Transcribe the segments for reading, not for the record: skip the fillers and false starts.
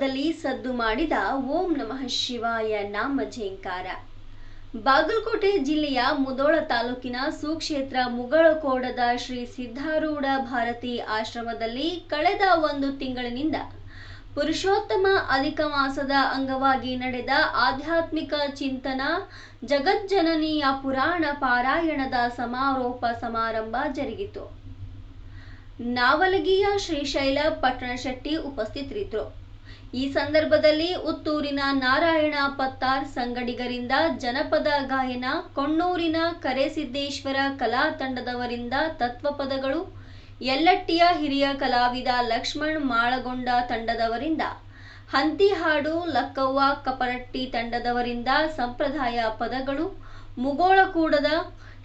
ಸಂದರ್ಭದಲ್ಲಿ ಸದ್ದು ಮಾಡಿದ ಓಂ ನಮಃ ಶಿವಾಯ ನಾಮ ಝೇಂಕಾರ. ಬಾಗಲಕೋಟೆ ಜಿಲ್ಲೆಯ ಮುಧೋಳ ತಾಲೂಕಿನ ಸುಕ್ಷೇತ್ರ ಮುಗಳಕೋಡದ ಶ್ರೀ ಸಿದ್ಧಾರೂಢ ಭಾರತಿ ಆಶ್ರಮದಲ್ಲಿ ಕಳೆದ 1 ತಿಂಗಳಿನಿಂದ ಪುರುಷೋತ್ತಮ ಅಧಿಕ ಮಾಸದ ಅಂಗವಾಗಿ ನಡೆದ ಆಧ್ಯಾತ್ಮಿಕ ಚಿಂತನ ಜಗಜ್ಜನನಿಯ ಪುರಾಣ ಪಾರಾಯಣದ ಸಮಾರೋಪ ಸಮಾರಂಭ ಜರುಗಿತು. ನಾವಲಗಿಯ ಶ್ರೀಶೈಲ ಪಟ್ಟಣಶೆಟ್ಟಿ ಉಪಸ್ಥಿತರಿದ್ದರು. ಈ ಸಂದರ್ಭದಲ್ಲಿ ಉತ್ತೂರಿನ ನಾರಾಯಣ ಪತ್ತಾರ್ ಸಂಗಡಿಗರಿಂದ ಜನಪದ ಗಾಯನ, ಕೊಣ್ಣೂರಿನ ಕರೆಸಿದ್ದೇಶ್ವರ ಕಲಾ ತಂಡದವರಿಂದ ತತ್ವಪದಗಳು, ಯಲ್ಲಟ್ಟಿಯ ಹಿರಿಯ ಕಲಾವಿದ ಲಕ್ಷ್ಮಣ್ ಮಾಳಗೊಂಡ ತಂಡದವರಿಂದ ಹಂತಿಹಾಡು, ಲಕ್ಕವ್ವ ಕಪರಟ್ಟಿ ತಂಡದವರಿಂದ ಸಂಪ್ರದಾಯ ಪದಗಳು, ಮುಗೋಳಕೂಡದ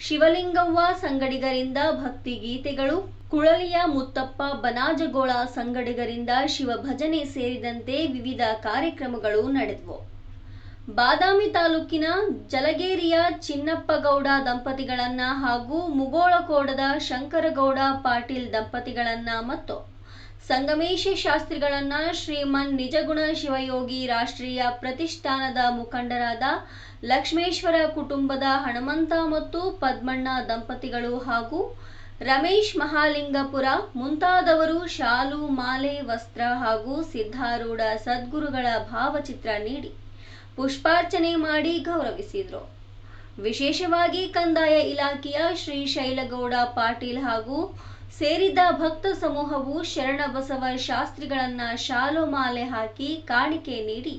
ಶಿವಲಿಂಗವ್ವ ಸಂಗಡಿಗರಿಂದ ಭಕ್ತಿಗೀತೆಗಳು, ಕುಳಲಿಯ ಮುತ್ತಪ್ಪ ಬನಾಜಗೋಳ ಸಂಗಡಿಗರಿಂದ ಶಿವಭಜನೆ ಸೇರಿದಂತೆ ವಿವಿಧ ಕಾರ್ಯಕ್ರಮಗಳು ನಡೆದವು. ಬಾದಾಮಿ ತಾಲೂಕಿನ ಜಲಗೇರಿಯ ಚಿನ್ನಪ್ಪಗೌಡ ದಂಪತಿಗಳನ್ನ ಹಾಗೂ ಮುಗೋಳಕೋಡದ ಶಂಕರಗೌಡ ಪಾಟೀಲ್ ದಂಪತಿಗಳನ್ನ ಮತ್ತು ಸಂಗಮೇಶ ಶಾಸ್ತ್ರಿಗಳನ್ನ ಶ್ರೀಮನ್ ನಿಜಗುಣ ಶಿವಯೋಗಿ ರಾಷ್ಟ್ರೀಯ ಪ್ರತಿಷ್ಠಾನದ ಮುಖಂಡರಾದ ಲಕ್ಷ್ಮೇಶ್ವರ ಕುಟುಂಬದ ಹನುಮಂತ ಮತ್ತು ಪದ್ಮಣ್ಣ ದಂಪತಿಗಳು ಹಾಗೂ ರಮೇಶ್ ಮಹಾಲಿಂಗಪುರ ಮುಂತಾದವರು ಶಾಲು, ಮಾಲೆ, ವಸ್ತ್ರ ಹಾಗೂ ಸಿದ್ಧಾರೂಢ ಸದ್ಗುರುಗಳ ಭಾವಚಿತ್ರ ನೀಡಿ ಪುಷ್ಪಾರ್ಚನೆ ಮಾಡಿ ಗೌರವಿಸಿದರು. ವಿಶೇಷವಾಗಿ ಕಂದಾಯ ಇಲಾಖೆಯ ಶ್ರೀಶೈಲಗೌಡ ಪಾಟೀಲ್ ಹಾಗೂ ಸೇರಿದ್ದ ಭಕ್ತ ಸಮೂಹವು ಶರಣಬಸವ ಶಾಸ್ತ್ರಿಗಳನ್ನ ಶಾಲು ಮಾಲೆ ಹಾಕಿ ಕಾಣಿಕೆ ನೀಡಿ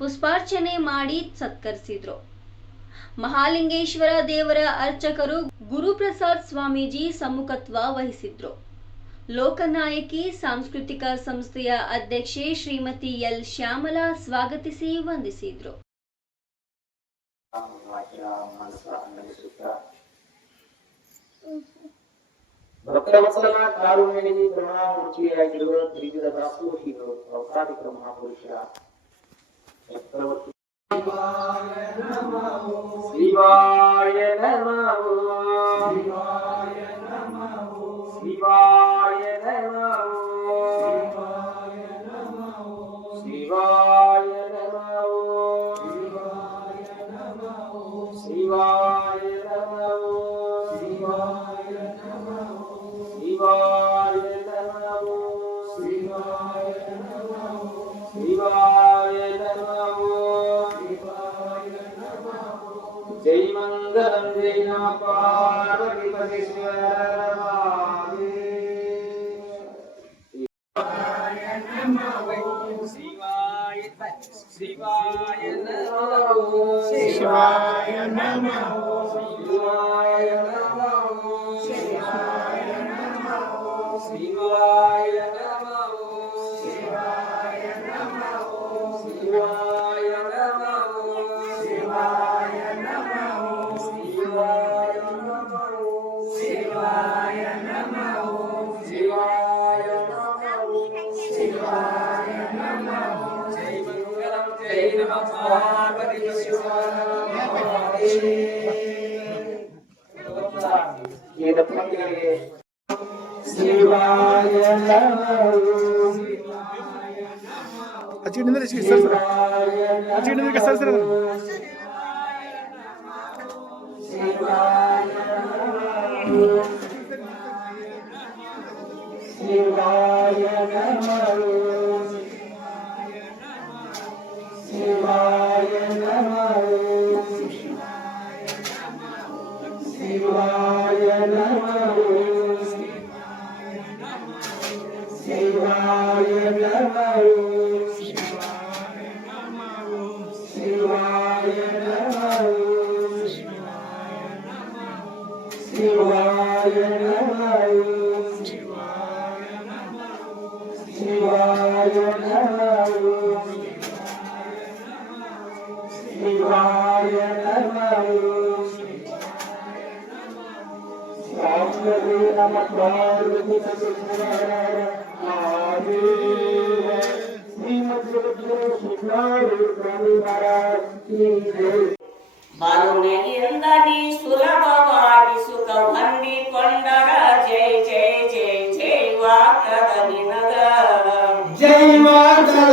ಪುಷ್ಪಾರ್ಚನೆ ಮಾಡಿ ಸತ್ಕರಿಸಿದರು. ಮಹಾಲಿಂಗೇಶ್ವರ ದೇವರ ಅರ್ಚಕರು ಗುರುಪ್ರಸಾದ್ ಸ್ವಾಮೀಜಿ ಸಮ್ಮುಖತ್ವ ವಹಿಸಿದ್ರು. ಲೋಕನಾಯಕಿ ಸಾಂಸ್ಕೃತಿಕ ಸಂಸ್ಥೆಯ ಅಧ್ಯಕ್ಷೆ ಶ್ರೀಮತಿ ಎಲ್ ಶ್ಯಾಮಲಾ ಸ್ವಾಗತಿಸಿ ವಂದಿಸಿದ್ರು. ಭಕ್ತವತ್ಸಲ ಕಾರುಣ್ಯನಿಧಿ ಕರುಣಾಮೂರ್ತಿಯಾಗಿರುವ ತ್ರಿವಿಧ ದಾಸೋಹಿಗಳು ಔಸಾದಿಕ ಮಹಾಪುರುಷ ಚಕ್ರವರ್ತಿ ಶಿವಾಯ ನಮಃ ಶಿವಾಯ ನಮಃ ಶಿವಾಯ ನಮಃ ಶಿವಾಯ ನಮಃ ಶಿವಾಯ ನಮಃ ಶಿವಾಯ ನಮಃ ಶಿವಾಯ ನಮಃ ಶಿವಾಯ ನಮಃ ಶಿವಾಯ ನಮಃ ಶಿವಾಯ ನಮಃ जय मंगलम जय नमः पार्वती परमेश्वर शिवाय नमः शिवाय नमः शिवाय नमः शिवाय नमः शिवाय नमः शिवाय नमः शिवाय नमः शिवाय नमः शिवाय शिवाय नमः शिवाय नमः जय मंगलम जय नमः पार्वती ये दत्तमंदिरे शिवाय नमः अचिनिंद्र श्री सर अचिनिंद्र के सर शिवाय नमः शिवाय नमः शिवाय नमः शिवाय नमः शिवाय नमः शिवाय नमः शिवाय नमः शिवाय नमः स्वामी नमः पार्वती परमेश्वर महादेव श्रीमद् जगद्गुरु सिद्धारूढ़ स्वामी महाराज की जय. ಬಾಳುನೆಯಿಂದದಿ ಸುಲಭವಾಗಿ ಸುಖ ಹೊಂದಿಕೊಂಡರ ಜೈ ಜೈ ಜೈ ಜೈ ವಾಕದ ನಿನಗ ಜೈ ವಾಕದ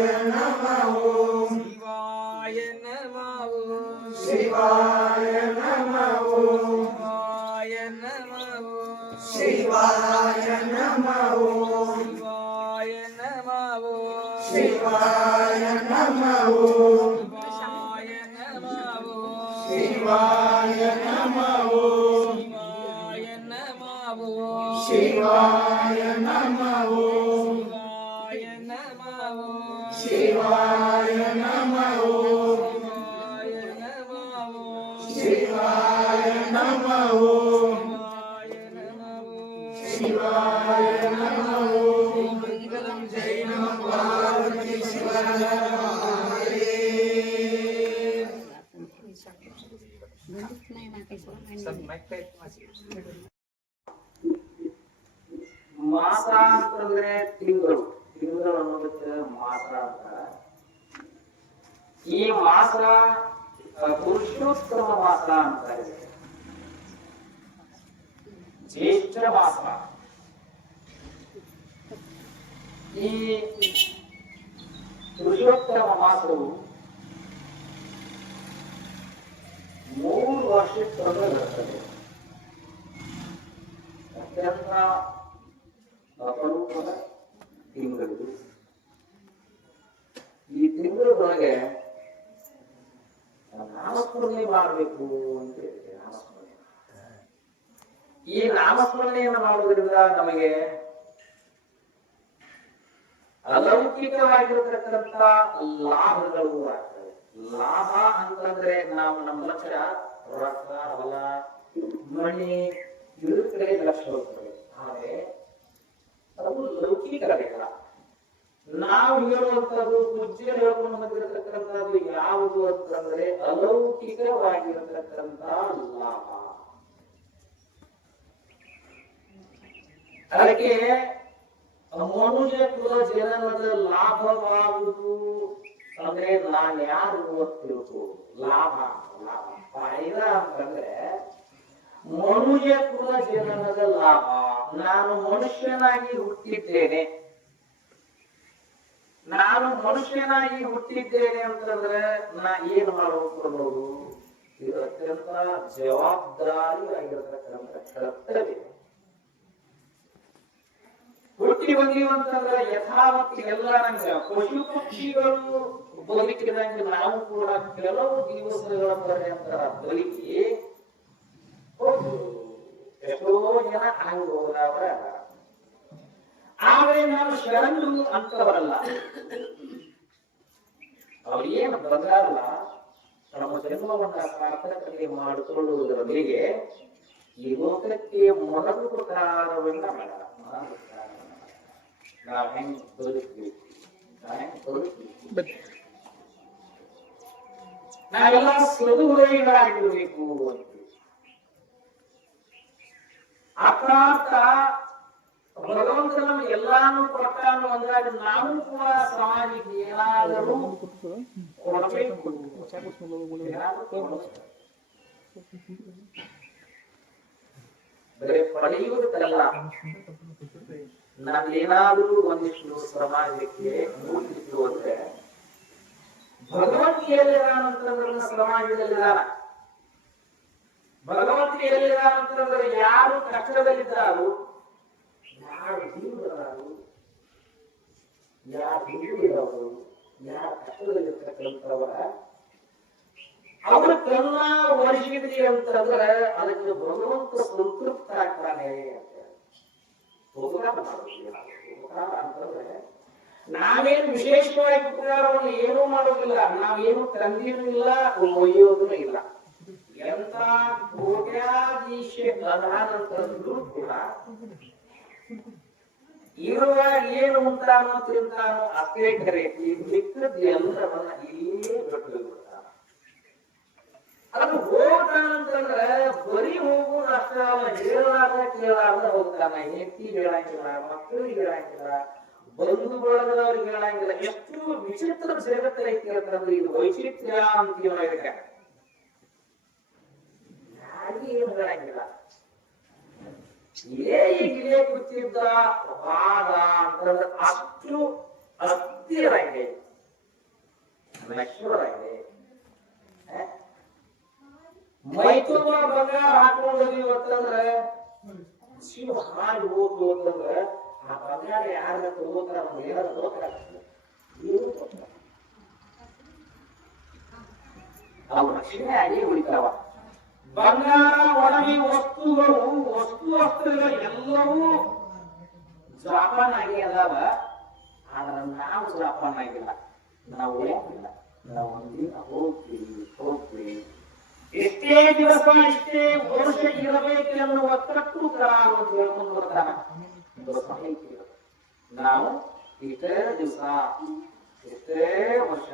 ಮಾಸ ಅಂತಂದ್ರೆ ತಿಂಗಳು ಅನ್ನೋದಕ್ಕೆ ಮಾಸ ಅಂತ. ಈ ಮಾಸ ಪುರುಷೋತ್ತಮ ಮಾಸ ಅಂತ ಇದೆ. ಜ್ಯೇಷ್ಠ ಮಾಸ. ಈ ಪುರುಷೋತ್ತಮ ಮಾಸವು 3 ವರ್ಷಕ್ಕೊಮ್ಮೆ ಬರ್ತದೆ. ಅತ್ಯಂತ ಅಪರೂಪದ ತಿಂಗಳು. ಈ ತಿಂಗಳೊಳಗೆ ನಾಮಸ್ಮರಣೆ ಮಾಡಬೇಕು ಅಂತ ಹೇಳ್ತೇವೆ. ನಾಮಸ್ಮರಣೆ. ಈ ನಾಮಸ್ಮರಣೆಯನ್ನು ಮಾಡುವುದರಿಂದ ನಮಗೆ ಅಲೌಕಿಕವಾಗಿರತಕ್ಕಂಥ ಲಾಭಗಳು ಆಗ್ತವೆ. ಲಾಭ ಅಂತಂದ್ರೆ ನಾವು ನಮ್ಮ ಲಕ್ಷ್ಯ ರೊಕ್ಕ, ಹೊಲ, ಮಣಿ ಇದ್ರ ಕಡೆ ಲಕ್ಷ್ಯ ಹೋಗ್ತದೆ. ಆದ್ರೆ ಅದು ಲೌಕಿಕಗಳಿಲ್ಲ. ನಾವು ಹೇಳುವಂಥದ್ದು ಪೂಜ್ಯರು ಹೇಳ್ಕೊಂಡು ಬಂದಿರತಕ್ಕಂಥದ್ದು ಯಾವುದು ಅಂತಂದ್ರೆ ಅಲೌಕಿಕವಾಗಿರತಕ್ಕಂಥ ಲಾಭ. ಅದಕ್ಕೆ ಮನುಷ್ಯ ಕುಲ ಜನನದ ಲಾಭವಾಗುವುದು ಅಂದ್ರೆ ನಾನು ಯಾರು ತಿಳ್ಕೋ. ಲಾಭ ಫಾಯಿದಾ ಅಂತಂದ್ರೆ ಮನುಷ್ಯ ಕುಲ ಜನನದ ಲಾಭ. ನಾನು ಮನುಷ್ಯನಾಗಿ ಹುಟ್ಟಿದ್ದೇನೆ. ನಾನು ಮನುಷ್ಯನಾಗಿ ಹುಟ್ಟಿದ್ದೇನೆ ಅಂತಂದ್ರೆ ನಾ ಏನ್ ಮಾಡಬೇಕು ಅನ್ನೋದು ಇದು ಅತ್ಯಂತ ಜವಾಬ್ದಾರಿ ಆಗಿರತಕ್ಕಂಥ ಕರ್ತವ್ಯ. ಹುಟ್ಟಿ ಬಂದೀವಂತಂದ್ರೆ ಯಥಾವತ್ ಎಲ್ಲ ನಂಗ ಪಶು ಪಕ್ಷಿಗಳು ಬದುಕಿದಂಗೆ ನಾವು ಕೂಡ ಕೆಲವು ದಿವಸಗಳ ಪರ್ಯಂತ ಬದುಕಿ ಎಷ್ಟೋ ಜನ ಹಂಗ ಹೋದವರ. ಆದ್ರೆ ನಾವು ಶರಣರು ಅಂತವರಲ್ಲ. ಅವ್ರು ಏನು ಬಂದಾರಲ್ಲ, ನಮ್ಮ ಜನ್ಮವನ್ನ ಸಾರ್ಥಕತೆ ಮಾಡಿಕೊಳ್ಳುವುದರೊಂದಿಗೆ ಈ ಲೋಕಕ್ಕೆ ಮೊದಲು ಪ್ರಕಾರವನ್ನ ನಾವು ಹೆಂಗ್ ಬದುಕ್ತೀವಿ, ನಾವೆಲ್ಲ ಸದುಹೃದಯಗಳಾಗಿರ್ಬೇಕು ಅಂತ. ಅರ್ಥಾತ್ ಭಗವಂತ ನಮ್ಗೆ ಎಲ್ಲಾನು ಕೊಟ್ಟಾನು ಅಂದಾಗ ನಾವು ಕೂಡ ಸಮಾಜಕ್ಕೆ ಏನಾದರೂ ಕೊಡಬೇಕು. ಬರೀ ಪಡೆಯುವುದಲ್ಲ, ನಾವೇನಾದ್ರೂ ಒಂದಿಷ್ಟು ಸಮಾಜಕ್ಕೆ ಮೂಡಿಸಿದ್ರು ಅಂದ್ರೆ ಭಗವಂತ ಎಲ್ಲಿದಾನಂತಂದ್ರೆ ಸಮಾಜದಲ್ಲಿದಾನ. ಭಗವಂತ ಎಲ್ಲಿದಾನಂತಂದ್ರೆ ಯಾರು ಕಷ್ಟದಲ್ಲಿದ್ದಾರು, ಯಾರು ಜೀವನದಾರು, ಯಾರು ಹಿಂದುಳಿದವರು, ಯಾರು ಕಷ್ಟದಲ್ಲಿರ್ತಕ್ಕಂಥವರ ಅವರ ಕನ್ನ ಒಣಗಿದ್ರಿ ಅಂತಂದ್ರೆ ಅದಕ್ಕೆ ಭಗವಂತ ಸಂತೃಪ್ತ ಆಗ್ತಾನೆ ಅಂತ. ಅಂತಂದ್ರೆ ನಾವೇನು ವಿಶೇಷವಾಗಿ ಉಪಕಾರವನ್ನು ಏನೂ ಮಾಡೋದಿಲ್ಲ, ನಾವೇನು ತಂದಿನೂ ಇಲ್ಲ, ಒಯ್ಯೋದೂ ಇಲ್ಲ. ಎಂತ ಕೋಟ್ಯಾಧೀಶ ಅದಾನಂತಂದ್ರೂ ಕೂಡ ಇರುವಾಗ ಏನು ಉಂಟಾನೋ ತಿಂತಾನೋ ಅಷ್ಟೇ ಕರೆ. ಈ ಮಿಕ್ಕದ ಎಲ್ಲವನ್ನ ಇಲ್ಲೇ ಬಿಟ್ಟು ಬಿಡ್ತಾನ. ಅದು ಹೋಗ್ತಾನಂತಂದ್ರೆ ಬರೀ ಹೋಗುವುದು ಅಷ್ಟ ಅಲ್ಲ, ಹೇಳಾರ್ದ ಕೇಳಾರ್ದ ಹೋಗ್ತಾನ. ಹೆಂಡತಿ ಹೇಳಂಗಿಲ್ಲ, ಮಕ್ಕಳಿಗೆ ಹೇಳಂಗಿಲ್ಲ, ಬಂಧು ಬಳಗದವ್ರಿಗೆ ಹೇಳಂಗಿಲ್ಲ. ಎಷ್ಟು ವಿಚಿತ್ರ ಜಗತ್ತೈತಿ ಅಂತಂದ್ರೆ ಇದು ವೈಚಿತ್ರ್ಯ ಅಂತೀವ. ಇದಕ್ಕೆ ಯಾರಿಗೆ ಏನು ಹೇಳಂಗಿಲ್ಲ. ಇಲ್ಲೇ ಕೂತಿದ್ದ ವಾದ ಅಂತಂದ್ರೆ ಅಷ್ಟು ಹತ್ತಿರ ನಶ್ವರ ಇದೆ. ಮೈ ತುಂಬ ಬಂಗಾರ ಹಾಕೊಂಡ್ರಿ ಅಂತಂದ್ರೆ ಶಿವ ಹಾಡಿ ಹೋಗ್ತು ಅಂತಂದ್ರೆ ಆ ಬಂಗಾರ ಯಾರ ತಗೋತಾರ ಏನಾದ್ರು ಗೊತ್ತಾಗ್ತದೆ. ಅವು ರಕ್ಷಣೆ ಆಗಿ ಉಳಿತಾವ. ಬಂಗಾರ ಒಡವೆ ವಸ್ತುಗಳು ವಸ್ತುಗಳು ಎಲ್ಲವೂ ಜಾಪಾನ್ ಆಗಿ ಅದಾವ. ಆದ್ರೆ ನಾವು ಜಾಪಾನ್ ಆಗಿಲ್ಲ. ನಾವು ಯಾಕಿಲ್ಲ? ನಾವು ಒಂದಿನ ಹೋಗ್ತೀವಿ ಎಷ್ಟೇ ದಿವಸ ಎಷ್ಟೇ ವರ್ಷ ಇರಬೇಕು ಎನ್ನುವ ಕಟ್ಟು ಕಾಲ ಹೇಳ್ಕೊಂಡು ಬರ್ತಾನ. ನಾವು ಇಷ್ಟೇ ದಿವಸ ಎಷ್ಟೇ ವರ್ಷ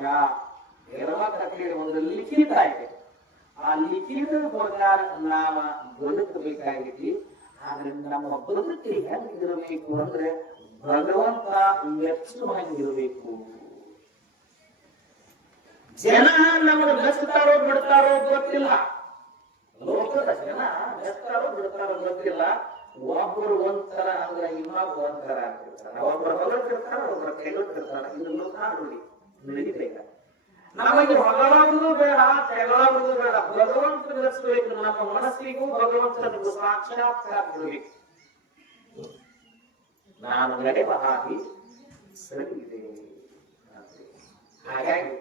ಇರಬೇಕಂತೇಳಿ ಒಂದು ಲಿಖಿತ ಇದೆ. ಆ ಲಿಖಿತ ಪ್ರಕಾರ ನಾವ ಬದುಕಬೇಕಾಗಿದ್ವಿ. ಆದ್ರೆ ನಮ್ಮ ಬದುಕಿ ಹೆಂಗಿರಬೇಕು ಅಂದ್ರೆ ಭಗವಂತ ಮೆಚ್ಚುವಂಗಿರಬೇಕು. ಜನ ನಮ್ಮನ್ನು ಮೆಚ್ಚುತ್ತಾರೋ ಬಿಡ್ತಾರೋ ಗೊತ್ತಿಲ್ಲ. ಲೋಕದ ಜನ ಮೆಚ್ತಾರೋ ಬಿಡ್ತಾರೋ ಗೊತ್ತಿಲ್ಲ. ಒಬ್ಬರು ಒಂಥರ ಅಂದ್ರೆ ಇನ್ನೊಬ್ಬರು ಒಂಥರ ಆಗ್ತಿರ್ತಾರೆ. ಒಬ್ಬರು ಹೊಗಳಿರ್ತಾರ, ಒಬ್ಬರು ತೆಗೊಳ್ತಿರ್ತಾರೆ. ಇದು ನೋಡಿ ನಡೀಬೇಕ. ನಮಗೆ ಹೊಗಳೋದು ಬೇಡ, ತೆಗಳೋದು ಬೇಡ. ಭಗವಂತ ಮೆಚ್ಚಬೇಕು. ನಮ್ಮ ಮನಸ್ಸಿಗೂ ಭಗವಂತನಿಗೂ ಸಾಕ್ಷಾತ್ಕಾರ ಬಿಡಬೇಕು. ನಾನು ನಡೆವ ಹಾಗೆ ಸರಿ ಇದೆ. ಹಾಗಾಗಿ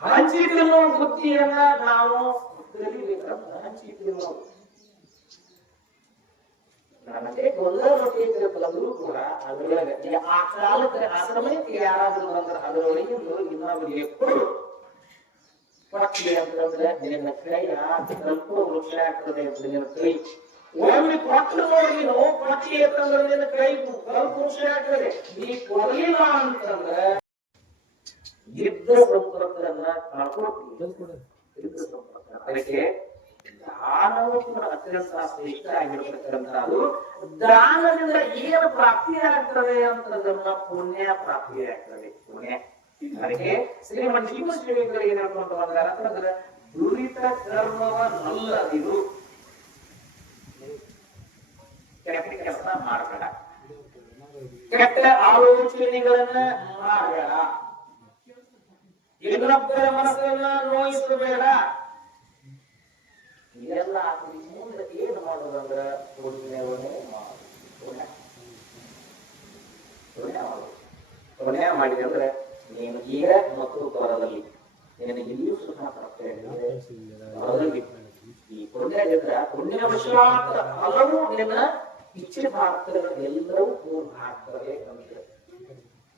ಹಂಚಿ ತಿನ್ನೋ ಬುದ್ಧಿಯನ್ನ ನಾವು ಕಲಿಬೇಕಂತ ಹಂಚಿ ತಿನ್ನೋದು. ನಮಗೆ ಗೊಂದಲ ರೊಟ್ಟಿ ತಂದ್ರು ಕೂಡ ಅದರೊಳಗೆ ಆ ಕಾಲಕ್ಕೆ ಆ ಸಮಯಕ್ಕೆ ಯಾರಾದ್ರೂ ಬಂದ್ರೆ ಅದರೊಳಗೆ ಇನ್ನೊಬ್ಬರಿಗೆ ಕೊಡು. ಪಟ್ಟಿ ಅಂತಂದ್ರೆ ನಿನ್ನ ಕೈ ಸ್ವಲ್ಪ ವೃಕ್ಷ ಆಗ್ತದೆ ಅಂತ ನಿನ್ನ ಕೈ ಒಮ್ಮೆ ಕೊಟ್ಟು ನೋಡಿ. ನೀನು ಪಟ್ಟಿ ಅಂತಂದ್ರೆ ನಿನ್ನ ಕೈ ಸ್ವಲ್ಪ ವೃಕ್ಷ ಆಗ್ತದೆ. ನೀ ಕೊಡಲಿಲ್ಲ ಅಂತಂದ್ರೆ ಯುದ್ಧ ಸಂಪರ್ಕನ್ನ ಕಳ್ಕೊಳ್ತೀವಿ. ಅದಕ್ಕೆ ದಾನವು ಅತ್ಯಂತ ಶ್ರೇಷ್ಠ ಆಗಿರತಕ್ಕಂಥದ್ದು. ದಾನದಿಂದ ಏನು ಪ್ರಾಪ್ತಿ ಆಗ್ತದೆ ಅಂತಂದ್ರೆ ಪುಣ್ಯ ಪ್ರಾಪ್ತಿ ಆಗ್ತದೆ. ಪುಣ್ಯ. ಅದಕ್ಕೆ ಶ್ರೀಮನ್ ಶಿವಶ್ರೀಗಳು ಏನ್ ಹೇಳ್ಕೊಂಡು ಬಂದಾರ ಅಂತಂದ್ರೆ ದುರಿತ ಕರ್ಮವನ್ನಲ್ಲದಿರು ಕೆಟ್ಟ ಕೆಲಸ ಮಾಡಬೇಡ, ಕೆಟ್ಟ ಆಲೋಚನೆಗಳನ್ನ ಮಾಡಬೇಡ, ಇನ್ನೊಬ್ಬರ ಮನಸ್ಸನ್ನ ನೋಯಿಸಬೇಡ. ಇದೆಲ್ಲ ಮುಂದೆ ಏನು ಮಾಡೋದಂದ್ರ ಪುಣ್ಯವನ್ನೇ ಮಾಡು. ಪುಣ್ಯ ಮಾಡಿದೆ ಅಂದ್ರೆ ನೀನು ಈಗ ಮತ್ತು ಪರದಲ್ಲಿ ನಿನಗೆ ಇಲ್ಲಿಯೂ ಸುಖ ಪ್ರಾಪ್ತಿಯಾಗಿದೆ. ಈ ಪುಣ್ಯದಿಂದ ಪುಣ್ಯವಶಾತ್ ಹಲವು ನಿನ್ನ ಇಚ್ಛೆ ಭಾಗ್ಯಗಳು ಎಲ್ಲವೂ ಪೂರ್ಣ ಆಗ್ತದೆ ಅಂತ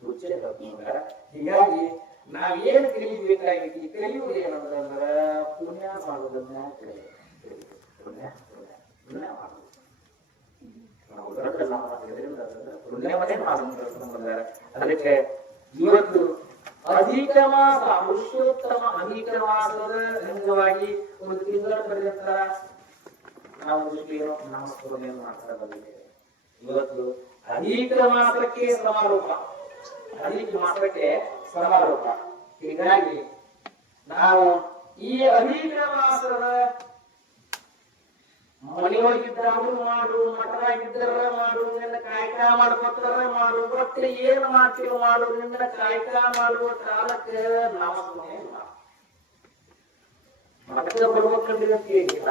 ಸೂಚನೆ ಬರ್ತಾರೆ. ಹೀಗಾಗಿ ನಾವೇನು ಕಲಿಬೇಕಾಗಿತ್ತು, ಕಲಿಯುವುದು ಏನಂದ್ರ ಪುಣ್ಯ ಮಾಡೋದನ್ನ ಪುಣ್ಯ ಮಾಡೋದು. ನಾವು ದೊಡ್ಡ ಪುಣ್ಯವನ್ನೇ ಮಾಡಿದ್ದಾರೆ. ಅದಕ್ಕೆ ಇವತ್ತು ಅಧಿಕ ಮಾಸ ಪುರುಷೋತ್ತಮ ಅಧಿಕ ಮಾಸದ ಅಂಗವಾಗಿ ಒಂದು ತಿಂಗಳ ಪರ್ಯಂತ ನಾವು ಏನೋ ನಾಮಸ್ಮರಣೆಯನ್ನು ಮಾಡ್ತಾ ಬಂದಿದ್ದೇವೆ. ಇವತ್ತು ಅಧಿಕ ಮಾಸಕ್ಕೆ ಸಮಾರೋಪ, ಅಧಿಕ ಮಾಸಕ್ಕೆ ಸಮಾರೋಪ. ಹೀಗಾಗಿ ನಾವು ಈ ಅಧಿಕ ಮಾಸದ ಮನೆಯೊಳಗಿದ್ದಾರು ಮಾಡು, ಮಠವಾಗಿದ್ದಾರ ಮಾಡು, ನಿನ್ನ ಕಾಯಕ ಮಾಡ್ಕೊತಾರ ಮಾಡು, ಮತ್ತೆ ಏನ್ ಮಾಡ್ತೀವಿ ಮಾಡು, ನಿನ್ನ ಕಾಯಕ ಮಾಡುವ ಕಾಲಕ್ಕೆ ನಾಮಸ್ಮರಣೆ ಮಠಕ್ಕೆ ಬರ್ಬೇಕಂದ್ರೆ ಅಂತ ಏನಿಲ್ಲ.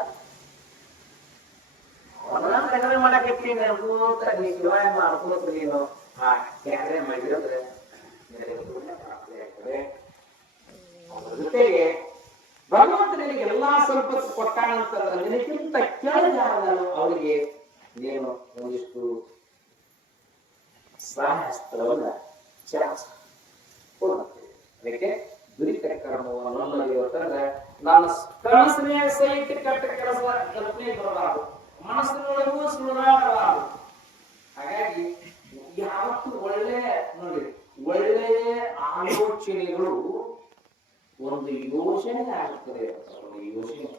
ಒಂದೊಂದು ಮಾಡಕತ್ತೀನಿ ನೀ ಶಿವಾಯ ಮಾಡ್ಕೋತ ನೀನು ಯಾರೇ ಮಾಡಿದ್ರೆ ಪ್ರಾಪ್ತಿ ಆಗ್ತದೆ. ಅದ್ರ ಜೊತೆಗೆ ಭಗವಂತ ನಿನಗೆ ಎಲ್ಲಾ ಸಂಪತ್ತು ಕೊಟ್ಟಾನಂತಂದ್ರೆ ನಿನಗಿಂತ ಕೆಳಗಾರನು ಅವರಿಗೆ ನೀನು ಒಂದಿಷ್ಟು ಸಹಾಯಸ್ತವನ್ನ ಅದಕ್ಕೆ ದುರಿತ ಕರ್ಮವನ್ನು ಇವತ್ತಂದ್ರೆ ನಾನು ಕನಸಿನ ಸಹಿತ ಕೆಟ್ಟ ಕೆಲಸ ಕಲ್ಪನೆ ಬರಬಾರದು, ಮನಸ್ಸಿನೊಳಗೂ ಸುಳ್ಳಾಡಬಾರದು. ಹಾಗಾಗಿ ಯಾವತ್ತು ಒಳ್ಳೆ ನೋಡಿ ಒಳ್ಳೆಯ ಆಲೋಚನೆಗಳು ಒಂದು ಯೋಜನೆ ಆಗ್ತದೆ. ಒಂದು ಯೋಜನೆ,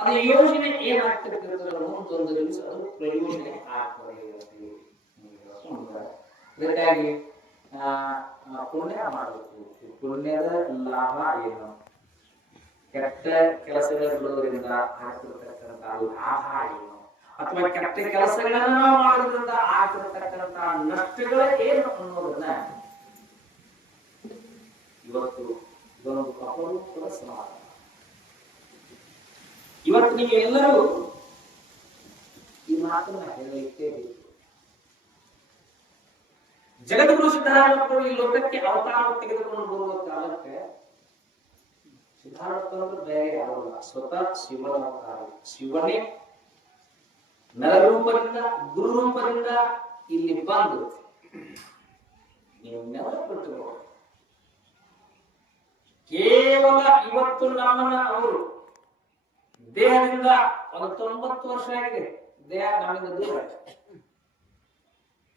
ಅದು ಯೋಜನೆ ಏನಾಗ್ತಿರ್ತದೆ ಮುಂದೊಂದು ದಿವಸ ಅದು ಪ್ರಯೋಜನೆ ಆಗ್ತದೆ. ಅದಕ್ಕಾಗಿ ಪುಣ್ಯ ಮಾಡಬೇಕು. ಪುಣ್ಯದ ಲಾಭ ಏನು? ಕೆಟ್ಟ ಕೆಲಸಗಳಿರೋದ್ರಿಂದ ಆಗ್ತಿರ್ತಕ್ಕಂಥ ಲಾಭ ಏನು? ಅಥವಾ ಕೆಟ್ಟ ಕೆಲಸಗಳನ್ನ ಮಾಡೋದ್ರಿಂದ ಆಗ್ತಿರ್ತಕ್ಕಂಥ ನಷ್ಟಗಳ ಏನು ಅನ್ನೋದನ್ನ ಇವತ್ತು ಇದೊಂದು ಅಪರೂಪದ ಸಮಾಧಾನ. ಇವತ್ತು ನೀವು ಎಲ್ಲರೂ ಈ ಮಾತನ್ನ ಹೇಳಲಿಕ್ಕೆ ಬೇಕು. ಜಗದ್ಗುರು ಸಿದ್ಧಾರೂಢರು ಈ ಲೋಕಕ್ಕೆ ಅವತಾರ ತೆಗೆದುಕೊಂಡು ಬರುವ ಕಾಲಕ್ಕೆ ಸಿದ್ಧಾರೂಢರು ಬೇರೆ ಯಾರಲ್ಲ, ಸ್ವತಃ ಶಿವನ ಅವತಾರ. ಶಿವನೇ ನರರೂಪದಿಂದ ಗುರು ರೂಪದಿಂದ ಇಲ್ಲಿ ಬಂದು ನೀವು ನೆನಪಿಟ್ಟು ಕೇವಲ ಇವತ್ತು ನಮ್ಮನ್ನ ಅವರು ದೇಹದಿಂದ ಒಂದು 90 ವರ್ಷ ಆಗಿದೆ, ದೇಹ ನಮ್ಮಿಂದ ದೂರ ಆಗಿದೆ.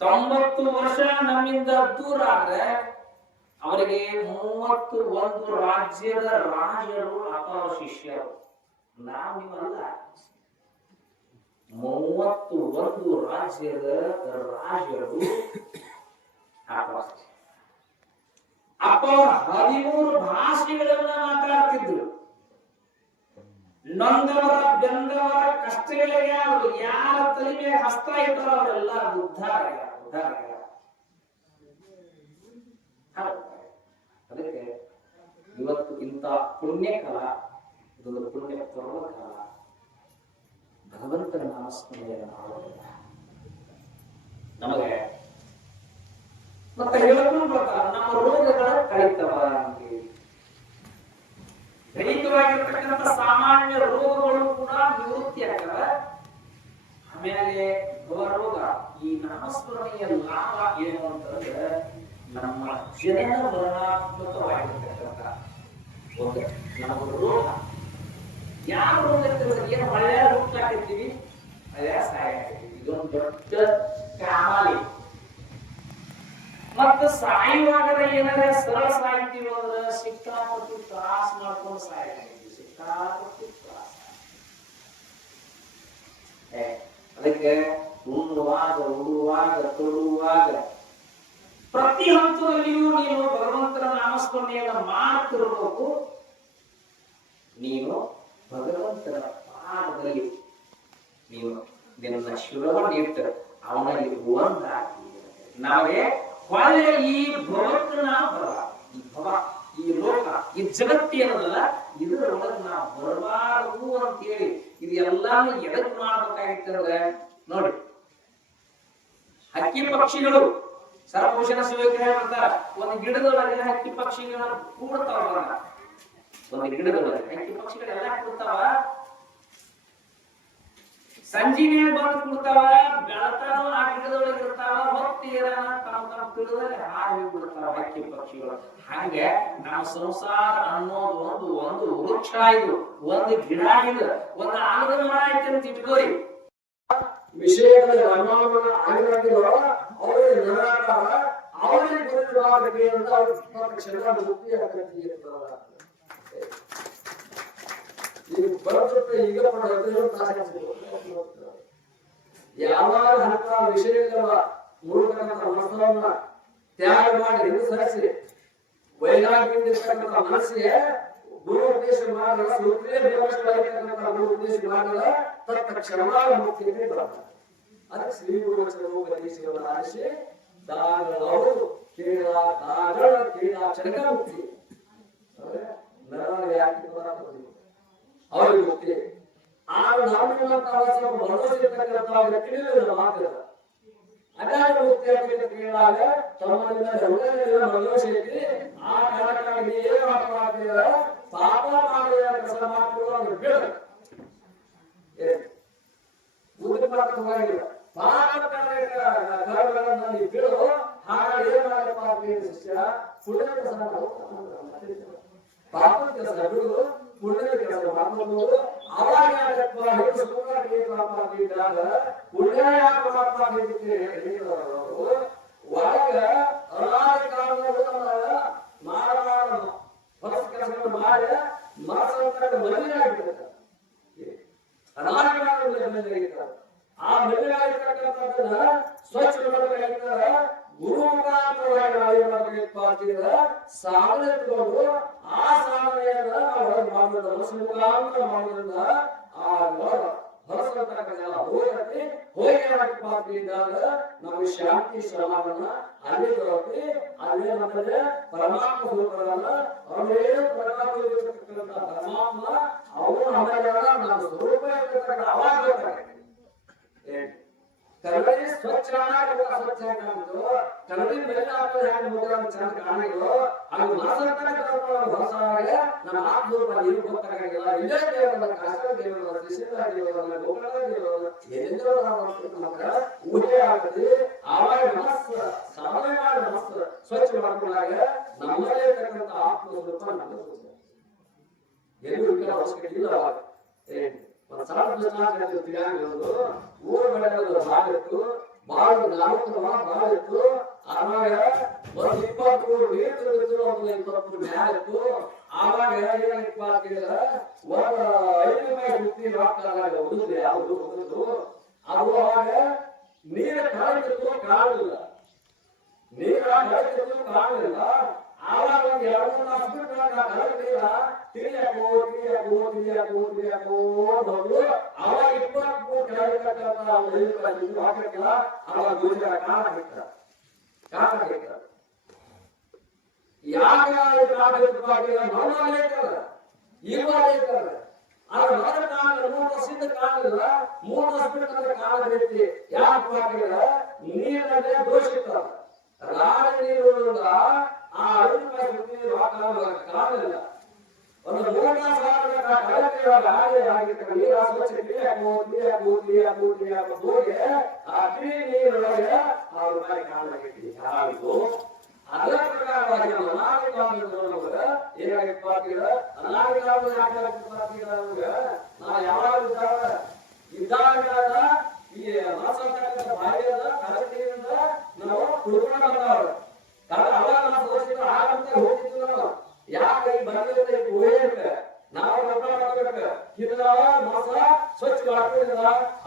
90 ವರ್ಷ ನಮ್ಮಿಂದ ದೂರ ಆದ್ರೆ ಅವರಿಗೆ 31 ರಾಜ್ಯದ ರಾಜರು ಅಥವಾ ಶಿಷ್ಯರು. ನಾವಿವಲ್ಲ, 31 ರಾಜ್ಯದ ರಾಜರು ಅಪ್ಪ 13 ಭಾಷೆಗಳನ್ನ ಮಾತಾಡ್ತಿದ್ರು. ನೊಂದವರ ಬೆಂದವರ ಕಷ್ಟಗಳಿಗೆ ಅವರು ಯಾರ ತಲೆ ಮೇಲೆ ಹಸ್ತ ಇಟ್ಟರೋ ಅವರೆಲ್ಲ ಉದ್ಧಾರ. ಅದಕ್ಕೆ ಇವತ್ತು ಇಂಥ ಪುಣ್ಯ ಕಾಲ, ಇದೊಂದು ಪುಣ್ಯ ಪರ್ವ ಕಾಲ. ಭಗವಂತನ ನಾಮಸ್ಮರಣೆಯನ್ನು ಮಾಡೋದಿಲ್ಲ ನಮಗೆ ಮತ್ತೆ ಹೇಳ್ಕೊಂಡು ಬರ್ತಾರೆ, ನಮ್ಮ ರೋಗಗಳ ಕಳಿತವ ಅಂತೇಳಿ. ದೈಹಿಕವಾಗಿರ್ತಕ್ಕಂಥ ಸಾಮಾನ್ಯ ರೋಗಗಳು ಕೂಡ ನಿವೃತ್ತಿ ಆಗ್ತವೆ. ಆಮೇಲೆ ರೋಗ, ಈ ನಾಮಸ್ಮರಣೆಯ ಲಾಭ ಏನು ಅಂತಂದ್ರೆ ನಮ್ಮ ಜನನ ವರ್ಣಾತ್ಮಕವಾಗಿರ್ತಕ್ಕಂಥ ಒಂದು ನಮ್ಮ ರೋಗ. ಯಾವ ರೋಗ ಇರ್ತದೆ, ಏನು ಒಳ್ಳೆಯ ರೋಗ ಹಾಕಿರ್ತೀವಿ, ಅದೇ ಸಹಾಯ ಆಗ್ತೀವಿ. ಇದೊಂದು ದೊಡ್ಡ ಕಾಮಾಲಿ. ಮತ್ತೆ ಸಾಯುವಾಗ ಏನಾದ್ರೆ ಸರಳ ಸಾಯ್ತೀವಿ ಅಂದ್ರೆ ಸಿಕ್ಕಾಪಟ್ಟು ತ್ರಾಸ ಮಾಡ್ಕೊಂಡು ಸಾಯ್ತೀವಿ. ಸಿಕ್ಕಾಪಟ್ಟು ತ್ರಾಸ. ಅದಕ್ಕೆ ಉಣ್ಣುವಾಗ ಉಡುವಾಗ ತೊಡುವಾಗ ಪ್ರತಿ ಹಂತದಲ್ಲಿಯೂ ನೀನು ಭಗವಂತನ ನಾಮಸ್ಮರಣೆಯನ್ನು ಮಾಡ್ತಿರಬೇಕು. ನೀನು ಭಗವಂತನ ಪಾದದಲ್ಲಿ ನೀನು ನಿನ್ನ ಶಿರವನ್ನಿಟ್ಟು ಅವನಲ್ಲಿ ಒಂದಾಗಿ ನಾವೇ ಒಳ್ಳೆ ಈ ಭಗವಂತನ ಬರ, ಈ ಭವ, ಈ ಲೋಕ, ಈ ಜಗತ್ತಿ ಅನ್ನೋದಲ್ಲ, ಇದರೊಳಗೆ ನಾವು ಬರಬಾರದು ಅಂತೇಳಿ ಇದೆಲ್ಲಾನು ಎದಕ್ ಮಾಡ್ಬೇಕಾಗಿತ್ತಂದ್ರೆ ನೋಡಿ, ಹಕ್ಕಿ ಪಕ್ಷಿಗಳು ಸರ್ವಭೂಷಣ ಶಿವಕ್ಕೆ ಹೇಳ್ತಾರ, ಒಂದು ಗಿಡದೊಳಗೆ ಹಕ್ಕಿ ಪಕ್ಷಿಗಳು ಕೂಡ್ತಾವ. ಒಂದು ಗಿಡದೊಳಗೆ ಹಕ್ಕಿ ಪಕ್ಷಿಗಳೆಲ್ಲ ಕೂಡ್ತಾವ. ಸಂಜೀನೇ ಬಂದು ಕೂಡ್ತಾವ, ಬೆಳತಾನು ಆ ಗಿಡದೊಳಗೆ ಇರ್ತಾವ. ಹೊತ್ತೀರ ತಮ್ಮ ಗಿಡದಲ್ಲಿ ಹಾರಿ ಬಿಡ್ತಾವ ಹಕ್ಕಿ ಪಕ್ಷಿಗಳು. ಹಾಗೆ ನಮ್ಮ ಸಂಸಾರ ಅನ್ನೋದು ಒಂದು ವೃಕ್ಷ, ಇದು ಒಂದು ಗಿಡ, ಇದು ಒಂದು ಆಲದ ಮರ ಐತೆ ಅಂತ ಇಟ್ಕೋರಿ. ವಿಷಯಗಳ ಅನುಮಾನ ಆಗಿರೋ ಅವರಿಗೆ ನಿರಾಕಾರ, ಅವರಿಗೆ ಗುರುವಾಗಬೇಕು ಅಂತ ಅವ್ರಿಗೆ ಕ್ಷಣ ಮುಕ್ತಿ ಆಗತ್ತೆ. ಈಗ ಬರುತ್ತೆ, ಈಗ ಯಾವಾಗ ಅಂತ ವಿಷಯಗಳ ಮೂಲಕ ಮನಸ್ಸನ್ನ ತ್ಯಾಗ ಮಾಡಿ ಸರಿಸಿ ವೈರಾಗ್ಯದಿಂದ ಮನಸ್ಸಿಗೆ ಗುರು ಉಪದೇಶ ಮಾಡಲ್ಲ, ಗುರು ಉಪದೇಶ ಮಾಡಲ್ಲ, ತತ್ಕ್ಷಣ ಮುಕ್ತಿಗೆ ಬರಲ್ಲ. ಅದಕ್ಕೆ ಶ್ರೀ ಗುರು ಉಪದೇಶಗಳ ಆಶೆ ದಾಗಳು ಕೇಳ ದಾಗಳ ಕೇಳ ಚರಕ ಮುಕ್ತಿ ಯಾಕೆ ಅವ್ರಿಗೆ ಮುಕ್ತಿ. ಆ ನಾಮಗಳಂತ ಭರವಸೆತಕ್ಕಂಥ ವ್ಯಕ್ತಿಗಳು ಮಾತ್ರ ಅಗಾಧ ಮುಕ್ತಿ ಅಂತ ಕೇಳಿದಾಗ ತಮ್ಮನ್ನ ಭರವಸೆ ಐತಿ. ಆ ಕಾರಣಕ್ಕಾಗಿ ಏನ್ ಮಾಡ್ತೀರ, ಪಾಪ ಮಾಡುವ ಕೆಲಸ ಮಾಡ್ತೀರೋ ಅಂದ್ರೆ ಬೇಡ, ಮುಂದೆ ಹೋಗಿಲ್ಲ. ಪಾಪ ಕಾರ್ಯಗಳನ್ನ ನೀವು ಬಿಡು. ಹಾಗಾಗಿ ಏನ್ ಮಾಡಪ್ಪ ಶಿಷ್ಯ, ಪುಣ್ಯ ಕೆಲಸ ಪಾಪ ಕೆಲಸ ಬಿಡು, ಪುಣ್ಯ ಕೆಲಸ ಮಾಡ್ಬೋದು. ಅವಾಗ ಪುಣ್ಯ ಯಾಕೆ ಒಳಗ ಅನಾದ ಕಾರಣಗಳು ಮಾಡಬಾರದು. ಹೊಸ ಕೆಲಸಗಳು ಮಾಡಿ ಮನಸ್ಸು ಮದುವೆ ಆಗಿರ್ತದೆ. ಅನಾದ ಕಾರಣಗಳು ಆ ಮದುವೆ ಆಗಿರ್ತಕ್ಕಂಥದ್ದನ್ನ ಸ್ವಚ್ಛ ಮಾಡಬೇಕಾಗಿರ್ತಾರೆ. ಗುರು ಮುಖಾಂತರವಾಗಿ ಸಾಧನೆ ಇಟ್ಕೊಂಡು ಆ ಸಾಧನೆಯನ್ನ ಮಾಡೋದ್ರಿಂದ ಮಾಡೋದ್ರಿಂದ ಆ ಹೊರಸಂತಕ್ಕಂಥ ಹೋಗಿ ಇದ್ದಾಗ ನಮಗೆ ಶಾಂತಿ ಸಮಾಧಾನ ಅಲ್ಲಿ ಬರುತ್ತೆ. ಅಲ್ಲೇ ನಮ್ಮಲ್ಲಿ ಪರಮಾತ್ಮ ಸ್ವರೂಪರಲ್ಲ, ಅವರೇ ಪ್ರಕಾಶಿರ್ತಕ್ಕಂಥ ಪರಮಾತ್ಮ, ಅವರು ಆಮೇಲೆ ನಮ್ಮ ಸ್ವರೂಪ ಇರ್ತಕ್ಕಂಥ ಅವಾಗ ಗೊತ್ತಾಗುತ್ತೆ. ಕನ್ನಡಿ ಸ್ವಚ್ಛ ಸ್ವಚ್ಛ ಕಾಣ್ತು, ಕನ್ನಡಿ ಮೇಲೆ ಹಾಕಿದ್ರೆ ಹೆಂಗ್ ಮುಖ ಚಂದ ಕಾಣಿಗಳು, ಅದು ಹೊಸಾಗ ನಮ್ಮ ಆತ್ಮರೂಪ ನೀರು ಗೊತ್ತಾಗಿಲ್ಲ. ಇಲ್ಲೇ ದೇವರಲ್ಲ, ಕಾಶ್ಮೀರ ದೇವರಲ್ಲ, ತ್ರಿಶೂಲ ದೇವರಲ್ಲ, ಗೋಕರ್ಣ ದೇವರಲ್ಲ, ಎಲ್ಲೆಲ್ಲೋ ನಮ್ಗೆ ಊಹೆ ಆಗ್ತದೆ. ಆವಾಗ ಮನಸ್ಸು ಸಾಧನೆ ಮಾಡಿ ಮನಸ್ಸು ಸ್ವಚ್ಛ ಮಾಡ್ಕೊಂಡಾಗ ನಮ್ಮಲ್ಲೇ ಇರ್ತಕ್ಕಂಥ ಆತ್ಮಸ್ವರೂಪ ನಮಗೆ ಎಲ್ಲೂ ಇಲ್ಲ, ಅವಶ್ಯಕತೆ ಇಲ್ಲ. ಅವಾಗ ಒಂದು ಸಣ್ಣ ದೃಷ್ಟಾಂತ ತಿಳಿಯಾಗಿರೋದು, ಊರು ಬೆಳೆಯೋದು ಬಾಳಿತ್ತು, ಬಾಳು 4 ಬಾಳಿತ್ತು. ಆವಾಗ ಒಂದು 20 ನೀರು ತುಂಬಿತ್ತು, ಒಂದು 20 ಮ್ಯಾಲಿತ್ತು. ಆವಾಗ ಏನಾಗಿಪ್ಪ ಅಂತಂದ್ರೆ ಒಂದು 5 ರೂಪಾಯಿ ಸುತ್ತಿ ಹಾಕ್ತಾಗ ಉಳಿದ್ರೆ ಯಾವುದು ಉಳಿದು ಅದು ಅವಾಗ ನೀರು ಕಳೆದಿತ್ತು, ಕಾಣಲಿಲ್ಲ. ನೀರ ಕಳೆದಿತ್ತು, ಕಾಣಲಿಲ್ಲ. ಆವಾಗ ಒಂದು 2-3 ತಾಸು ಬಿಟ್ಟು ಕಳೆದಿಲ್ಲ, ತಿಳಿಯಾಕೋ ನೋಡು. ಅವಾಗ 20 ಕೆಳಗಿರ್ತಕ್ಕಂಥ ಹಾಕಿಲ್ಲ. ಅವಾಗ ಗುರುಗಳ ಕಾಣ ಹಾಕ್ತಾರೆ. ಯಾಕೆ ಮೌನವೇ ಇರ್ತಾರೆ, ಈಗಲೇ ಇರ್ತಾರೆ. ಆದ್ರೆ ಮೊದಲ ಕಾಲ 3 ವರ್ಷದಿಂದ ಕಾಣಲಿಲ್ಲ, 3 ವರ್ಷ ಬಿಟ್ಟು ಕಾಲ ರೀತಿ ಯಾಕೆ ಹಾಕಿಲ್ಲ, ನೀರಿನಲ್ಲಿ ದೋಷ ಇರ್ತಾರೆ. ರಾಣ ನೀರು ಆ 5 ರೂಪಾಯಿ ನೀರು ಕಾಣಲಿಲ್ಲ. ಒಂದು 3 ನೀರು ಸ್ವಚ್ಛ ಹೋಗಿ ಆ ಕಿಳಿ ನೀರೊಳಗೆ 6 ರೂಪಾಯಿ ಕಾಣಲಾಗೈತಿ. ಅದರ ಪ್ರಕಾರವಾಗಿ ಏನಾಗಿಪ್ಪ ನಾವು ಯಾವಾಗ ಇದ್ದಾಗ ಈ ಮನಸ್ಸಂತಕ್ಕಂಥ ಬಾಯಿಯದ ಕರಟಿಯಿಂದ ನಾವು ಕುಡ್ಕೊಂಡು ಬಂದವರು. ಅವಾಗ ನಾವು ತೋರಿಸಿದ ಆಗಂತ ಹೋಗಿದ್ವಿ. ನಾವು ಯಾಕೆ ಬಂದಿರುತ್ತೆ ಊಹೆ ನಾವು ಮಾಡ್ಬೇಕು. ಇದನ್ನ ಮನಸ್ಸ ಸ್ವಚ್ಛ ಮಾಡ್ಕೊಂಡಿಲ್ಲ,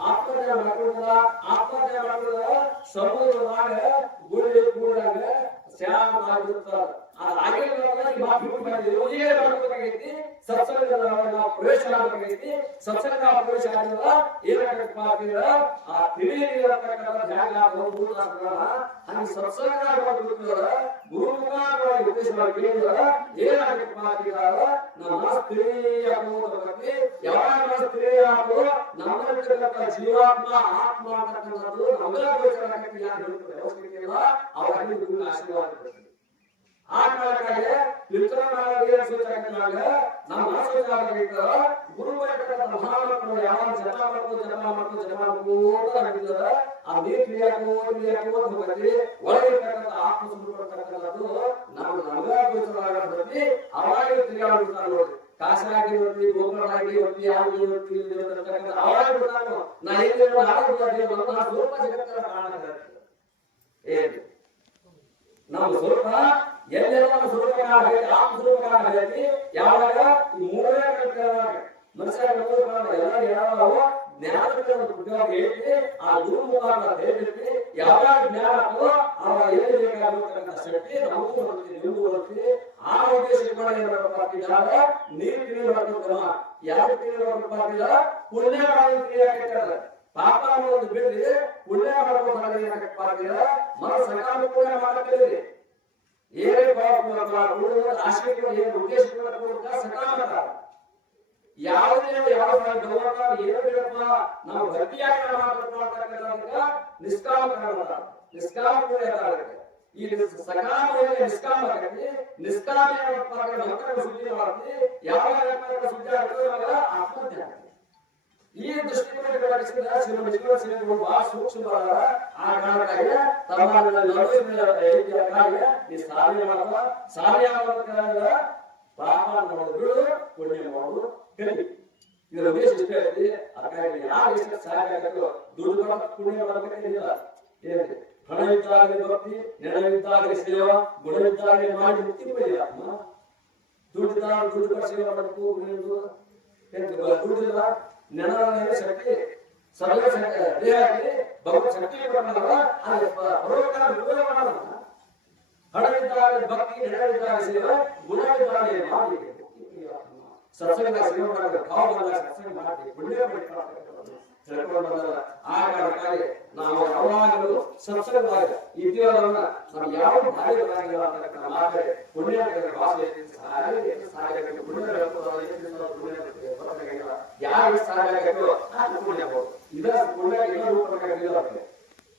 ಆತ್ಮಹತ್ಯೆ ಮಾಡ್ಕೊಂಡಿಲ್ಲ. ಸಮುದ್ರದಾಗ ಗುಳಿ ಕೂಡಾಗ ಶಾಂತ ಆಗಿರ್ತಾರೆ. ಸತ್ಸಂಗ ನಾವು ಪ್ರವೇಶ ಆಗಬೇಕಾಗೈತಿ. ಸತ್ಸಂಗ ಪ್ರವೇಶ ಆಗಿಲ್ಲ ಏನಾಗಬೇಕಪ್ಪ ಅಂತಂದ್ರ ಆ ತಿಳಿಯತಕ್ಕಂಥ ಧ್ಯಾನ ಹಂಗೆ ಸತ್ಸಂಗ ಗುರುಮುಖವಾಗಿ ಉದ್ದೇಶ ಕೇಳಿದ್ರ ಏನಾಗಬೇಕಪ್ಪ ಅಂತಂದ್ರ ನಮ್ಮ ಸ್ತ್ರೀಯ ಬಗ್ಗೆ ಯಾವಾಗ ಸ್ತ್ರೀ ಆಗೋ ನಮ್ಮಲ್ಲಿರ್ತಕ್ಕಂಥ ಜೀವಾತ್ಮ ಆತ್ಮ ಅಂತಕ್ಕಂಥದ್ದು ನಮ್ಮೆಲ್ಲ ಗೋಚರ ಆಗಕ್ಕೆ ಯಾರು ಹೇಳ್ತಾರೆ ಅವಶ್ಯಕತೆ ಇಲ್ಲ. ಅವರಲ್ಲಿ ಗುರುವಿನ ಆಶೀರ್ವಾದ ಇರ್ತದೆ. ಆ ಕಾಲಕ್ಕಾಗಿ ಸೂಚಕ ನಮ್ಮ ಮನಸ್ಸು ಗುರು ಮಹಾತ್ಮ ಯಾವ ಜಪ ಮಾಡ್ಕೊಂಡು ಆ ನೀರು ಕ್ರಿಯಾಕೋ ಒಳಗಿರ್ತಕ್ಕಂಥ ಆತ್ಮ ಸ್ವರೂಪರ್ತಕ್ಕಂಥದ್ದು ನಾವು ನಮಗೋಚರವಾಗಿ ಅವಾಗ ತಿರುಗಾಡ್ಬಿಡ್ತಾರೆ ನೋಡಿ. ಕಾಸಾಗಿ ಹೊತ್ತಿ, ಗೋಕರ್ಣಾಗಿ ಹೊತ್ತಿ, ಯಾವುದು ಹೊತ್ತಿ ಅವಾಗ ಬಿಡ್ತಾನು. ನಾ ಏನು ಸ್ವರೂಪ ಜಗತ್ತರ ಕಾರಣ ಏನು ನಮ್ಮ ಸ್ವರೂಪ ಎಲ್ಲೆಲ್ಲ ನಮ್ಮ ಸ್ವರೂಪ ಆತ್ಮ ಸ್ವರೂಪ ಆಗೈತಿ. ಯಾವಾಗ ಈ 3 ಕಲ್ಪನೆಯಾಗ ಮನುಷ್ಯ ಎಲ್ಲ ಯಾವ ಜ್ಞಾನ ಐತಿ, ಆ ಗುರು ಮುಖಾಂತರ ಹೇಳ್ತಿ. ಯಾವಾಗ ಜ್ಞಾನ ಅವಾಗ ಎಲ್ಲಿ ಬೇಕಾಗಿರ್ತಕ್ಕಂಥ ಶಕ್ತಿ ನಮಗೂ ಬರುತ್ತೆ, ನಿಮಗೂ ಬರುತ್ತೆ. ಆ ಉದ್ದೇಶಿಸಿದಾಗ ನೀರು ತಿಳಿಯಬೇಕಂತ ಯಾರು ತಿಳಿಯಬೇಕಂತ ಪುಣ್ಯ ಮಾಡೋದು ತಿಳಿಯಾಕೈತಲ್ಲ. ಪಾಪ ಅನ್ನೋದು ಬಿಡ್ರಿ, ಪುಣ್ಯ ಮಾಡ್ಕೊಂಡು ಮನ ಸಕಾಲ ಪುಣ್ಯ ಮಾಡಕ್ಕೆ ಏನೇ ಆಶಯಕ್ಕೆ ಏನು ಉದ್ದೇಶ ಸಕಾಲ ಯಾವುದೇ ಯಾವ ಏನು ಬೇಕಪ್ಪ ನಾವು ಗಟ್ಟಿಯಾಗಿ ಮಾಡ್ತಕ್ಕಂಥ ನಿಷ್ಕಾಮ ನಿಷ್ಕಾಮ ಪುಣ್ಯ ಈ ಸಕಾಲ ನಿಷ್ಕಾಮ ಆಗತ್ತೆ. ನಿಷ್ಕಾಮ ಸುದ್ದಿ ಮಾಡ್ತಿ ಯಾವಾಗ ಸುದ್ದಿ ಆಗ್ತದೆ ಆತ್ಮಹತ್ಯೆ ಆಗ್ತದೆ. ಈ ದೃಷ್ಟಿಕೋನ ಬಹಳ ಸೂಕ್ಷ್ಮ ಆ ಕಾರಣಕ್ಕಾಗಿ ಸಾಧನೆ ಮಾಡುವ ಸಾಧನೆ ಪಾಪ ಮಾಡೋದು ಬಿಡು, ಪುಣ್ಯ ಮಾಡೋದು ಕಲಿ. ಇದರ ಉದ್ದೇಶ ಇಷ್ಟ ಐತಿ. ಅದಕ್ಕಾಗಿ ಯಾವ ಸಹಾಯ ಆಗಬೇಕು, ದುಡ್ಡು ಪುಣ್ಯ ಮಾಡಬೇಕಿಲ್ಲ. ಏನಿದೆ ಹಣ ಇದ್ದಾಗಲೇ ಭಕ್ತಿ, ನೆನವಿದ್ದಾಗಲೇ ಸೇವ, ಗುಣವಿದ್ದಾಗಲೇ ಮಾಡಿ ಮುಕ್ತಿ ಪಡೆಯ. ದುಡ್ಡಿದ್ದಾಗ ದುಡ್ಡು ಸೇವೆ ಮಾಡಬೇಕು. ದುಡ್ಡಿಲ್ಲ ನೆನವೇ ಶಕ್ತಿ ಸರ್ವ ದೇಹಕ್ಕೆ ಭಗವತ್ ಶಕ್ತಿ ಹಣವಿದ್ದಾಗ ಭಕ್ತಿ, ನೆನವಿದ್ದಾಗ ಸೇವೆ, ಗುಣವಿದ್ದಾಗ ಮಾಡಿ ಸತ್ಸಂಗ ಸೇವೆ ಮಾಡಬೇಕು. ಸತ್ಸಂಗ ಮಾಡಿ ಪುಣ್ಯ ಹೇಳ್ಕೊಂಡು ಬಂದಲ್ಲ. ಆ ಕಾರಣಕ್ಕಾಗಿ ನಾವು ಯಾವಾಗಲೂ ಸತ್ಸಂಗದಾಗ ಇದ್ದೀವಲ್ಲ, ನಾವು ಯಾವ ದಾರಿ ಬರಂಗಿಲ್ಲ ಅಂತಕ್ಕಂಥ ಮಾತ್ರ ಪುಣ್ಯ ಭಾಷೆ ಸಾಗಬೇಕು. ಪುಣ್ಯ ಯಾರು ಸಾಗಬೇಕು ಪುಣ್ಯ ಇದರ ಪುಣ್ಯ ಎಲ್ಲ ರೂಪವಾಗಿಲ್ಲ.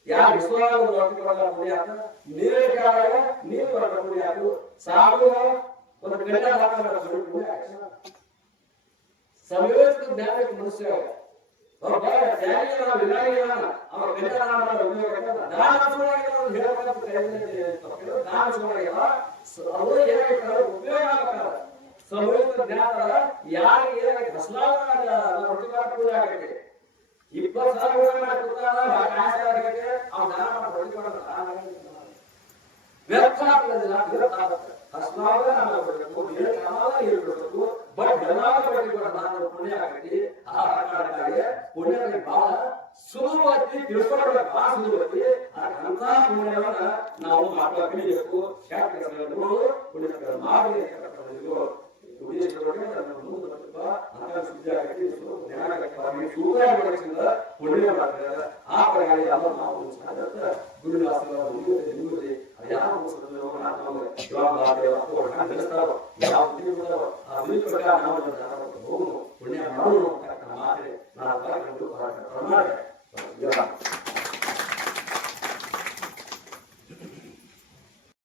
ಯಾರು ವಿಶ್ವಾಸ ಪುಣ್ಯ ಅಂತ ನೀರೇ ಕಾಲಾಗ ನೀರು ಬರಕ ಪುಣ್ಯ ಅದು ಸಾಗುವ ಒಂದು ಗಂಡ ಪುಣ್ಯ ಸಂಯೋಜಿತ ಜ್ಞಾನಕ್ಕೆ ಮನುಷ್ಯ ಒಬ್ಬ ಜ್ಞಾನಿಗಳ ವಿನಾಯಿಗಳ ಅವರ ಗಂಡನಾಮ ದಾನ ಸುಮಾರಾಗಿ ಹೇಳಬೇಕು. ದಾನ ಸುಮಾರಾಗಿಲ್ಲ ಅವರು ಏನಾಗಿರ್ತಾರೆ ಉಪಯೋಗ ಆಗಬೇಕಾದ ಸಂಯೋಜಿತ ಜ್ಞಾನ ಯಾರಿಗೆ ಏನಾಗಿ ಹಸಲಾಗ ರೊಟ್ಟಿ ಆಗತ್ತೆ 20,000 ಮಾಡ್ಕೊತಾರ ಅವ್ನು ದಾನ ಮಾಡಿ ಹೊಡಿಕೊಳ್ಳೋದು ವ್ಯರ್ಥ ಆಗ್ತದಿಲ್ಲ. ಹಸ್ನಾಗ ಮಾಡಬೇಕು, ಇರಬೇಕು, ಬಟ್ ನಾನು ಪುಣ್ಯ ಆಗಲಿ. ಆ ಕಾರಣಕ್ಕಾಗಿ ಪುಣ್ಯದಲ್ಲಿ ಬಹಳ ಸುಲಭವಾಗಿ ತಿಳ್ಕೊಳ್ಳೋದು ಬಹಳ ಸುಲಭವಾಗಿ ಅಂತ ಪುಣ್ಯವನ್ನ ನಾವು ಮಾಡುವ ಕಲಿಬೇಕು. ಪುಣ್ಯ ಮಾಡಿ ಪುಣ್ಯ ಮಾಡ್ತಾರೆ. ಆ ಪ್ರಕಾರ ಎಲ್ಲ ನಾವು ಗುರುವಾಸನ ಯಾವ ಪುಣ್ಯ ಮಾಡೋದು